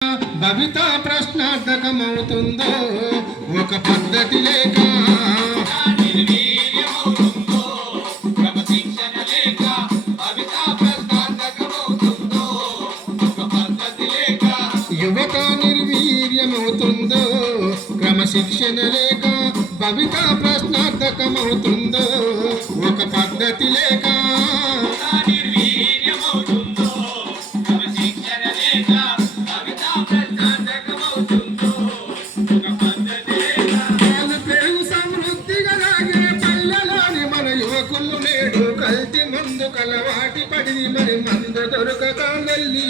భవిత ప్రశ్నార్థకమవుతుందో ఒక పద్ధతి లేక యువత నిర్వీర్యమవుతుందో క్రమశిక్షణ లేక భవిత ప్రశ్నార్థకమవుతుందో ఒక పద్ధతి లేక కల్తీ మందు కలవాటి పడి మరి మందు దొరకక వెళ్ళి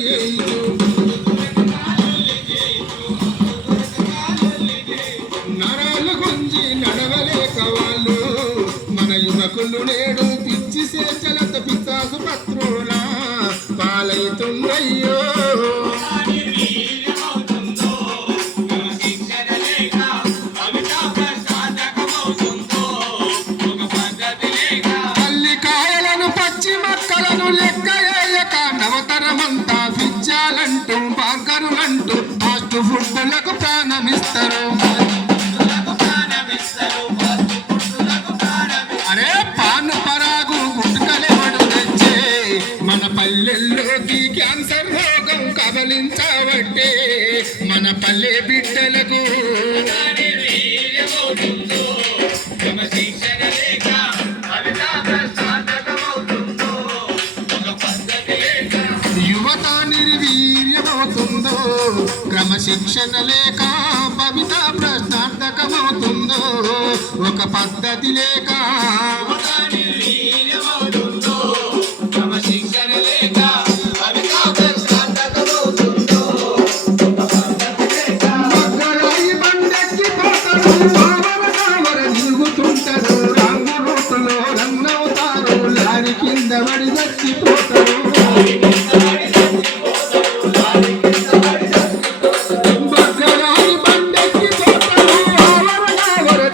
నరాలు గుంజి నడవలేక వాళ్ళు మన యువకులు నేడు పిచ్చి సేచలత పిచ్చాసు పత్రులా పాలవుతుందయ్యో. నవతరమంతా పిచ్చాలంటూ బాగరులంటూ ఫాస్ట్ ఫుడ్లకు ప్రాణమిస్తారు. అరే పాను పరాగు గుట్కలేవడు తెచ్చే మన పల్లెల్లోకి క్యాన్సర్ రోగం కబలించబట్టే మన పల్లె బిడ్డలకు యువత నిర్వీర్యమవుతుందో క్రమశిక్షణ లేక భవిత ప్రశ్నార్థకమవుతుందో ఒక పద్ధతి లేక తిరుగుతుంటారు రంగు రూపులో రన్నవుతారు లారీ కింద పడి చచ్చిపోతారు.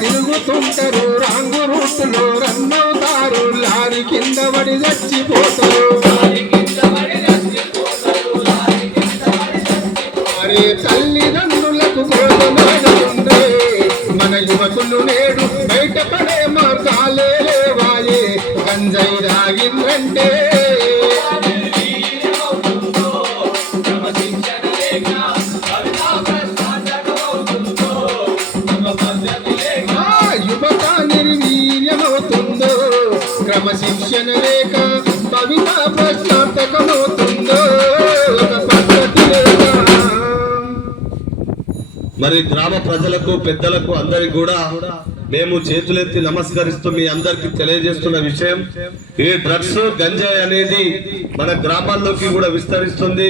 తిరుగుతుంటారు రంగు రూపులో రన్నవుతారు లారీ కింద పడి చచ్చిపోతారు. అరే తల్లిదండ్రులకు గోధుమేడుండే మన యువకులు నేడు బయటపడే మార్గాలే లేవాయే గంజాయి రాగిందంటే. యువత నిర్వీర్యమవుతుందో క్రమశిక్షణ లేక భవిత ప్రశ్నార్థకమవుతుందో ఒక పద్ధతి లేక. మరి గ్రామ ప్రజలకు పెద్దలకు అందరికి కూడా మేము చేతులెత్తి నమస్కరిస్తూ మీ అందరికి తెలియజేస్తున్న విషయం, ఈ డ్రగ్స్ గంజాయి అనేది మన గ్రామాల్లోకి కూడా విస్తరిస్తుంది.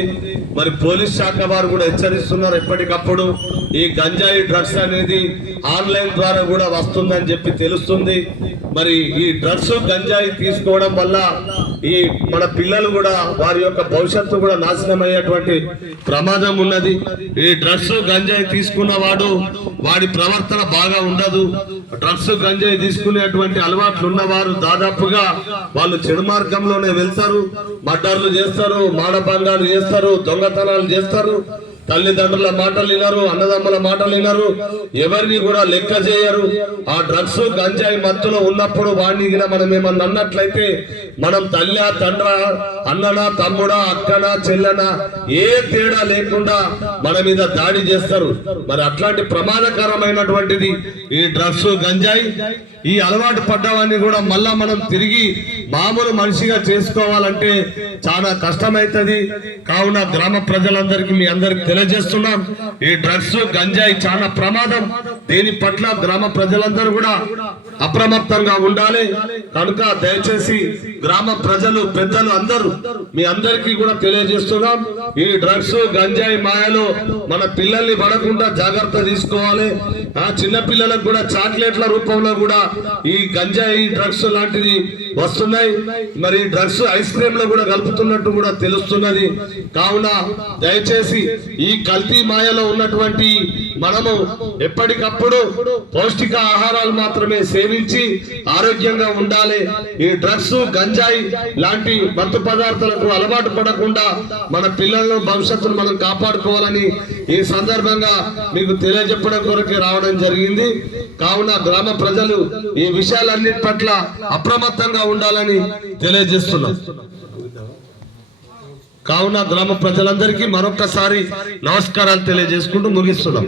మరి పోలీస్ శాఖ వారు కూడా హెచ్చరిస్తున్నారు ఎప్పటికప్పుడు ఈ గంజాయి డ్రగ్స్ అనేది ఆన్లైన్ ద్వారా కూడా వస్తుందని చెప్పి తెలుస్తుంది. మరి ఈ డ్రగ్స్ గంజాయి తీసుకోవడం వల్ల ఈ మన పిల్లలు కూడా వారి యొక్క భవిష్యత్తు కూడా నాశనం అయ్యేటువంటి ప్రమాదం ఉన్నది. ఈ డ్రగ్స్ గంజాయి తీసుకున్న వాడి ప్రవర్తన బాగా ఉండదు. డ్రగ్స్ గంజాయి తీసుకునేటువంటి అలవాట్లు ఉన్నవారు దాదాపుగా వాళ్ళు చెడు మార్గంలోనే వెళ్తారు. మర్డర్లు చేస్తారు, మానభంగాలు చేస్తారు, దొంగతనాలు చేస్తారు. తల్లిదండ్రుల మాటలు వినరు, అన్నదమ్ముల మాటలు వినరు, ఎవరిని కూడా లెక్క చేయరు. ఆ డ్రగ్స్ గంజాయి మత్తులో ఉన్నప్పుడు వాడిని మనం ఏమన్నా అన్నట్లయితే మనం తల్లి తండ్ర అన్ననా తమ్ముడా అక్కనా చెల్లెనా ఏ తేడా లేకుండా మన మీద దాడి చేస్తారు. మరి అట్లాంటి ప్రమాదకరమైనటువంటిది ఈ డ్రగ్స్ గంజాయి. ఈ అలవాటు పడ్డవాన్ని కూడా మళ్ళా మనం తిరిగి మామూలు మనిషిగా చేసుకోవాలంటే చాలా కష్టమైతుంది. కావున గ్రామ ప్రజలందరికీ మీ అందరికి తెలియజేస్తున్నాం, ఈ డ్రగ్స్ గంజాయి చాలా ప్రమాదం. దీని పట్ల గ్రామ ప్రజలందరూ కూడా అప్రమత్తంగా ఉండాలి. కనుక దయచేసి గ్రామ ప్రజలు పెద్దలు అందరూ మీ అందరికీ కూడా తెలియజేస్తున్నాం, ఈ డ్రగ్స్ గంజాయి మాయలో మన పిల్లల్ని పడకుండా జాగ్రత్త తీసుకోవాలి. ఆ చిన్న పిల్లలకు కూడా చాక్లెట్ల రూపంలో కూడా ఈ గంజాయి డ్రగ్స్ లాంటిది వస్తున్నాయి. మరి డ్రగ్స్ ఐస్ క్రీమ్ లో కూడా కలుపుతున్నట్టు కూడా తెలుస్తున్నది. కావున దయచేసి ఈ కల్తీ మాయలో ఉన్నటువంటి మనము ఎప్పటికప్పుడు పౌష్టిక ఆహారాలు మాత్రమే సేవించి ఆరోగ్యంగా ఉండాలి. ఈ డ్రగ్స్ గంజాయి లాంటి మత్తు పదార్థాలకు అలవాటు పడకుండా మన పిల్లలను భవిష్యత్తును మనం కాపాడుకోవాలని ఈ సందర్భంగా మీకు తెలియజెప్పడం కొరకే రావడం జరిగింది. కావున గ్రామ ప్రజలు ఈ విషయాలన్నిటి పట్ల అప్రమత్తంగా ఉండాలని తెలియజేస్తున్నాం. కావున గ్రామ ప్రజలందరికీ మరొక్కసారి నమస్కారాలు తెలియజేసుకుంటూ ముగిస్తున్నాం.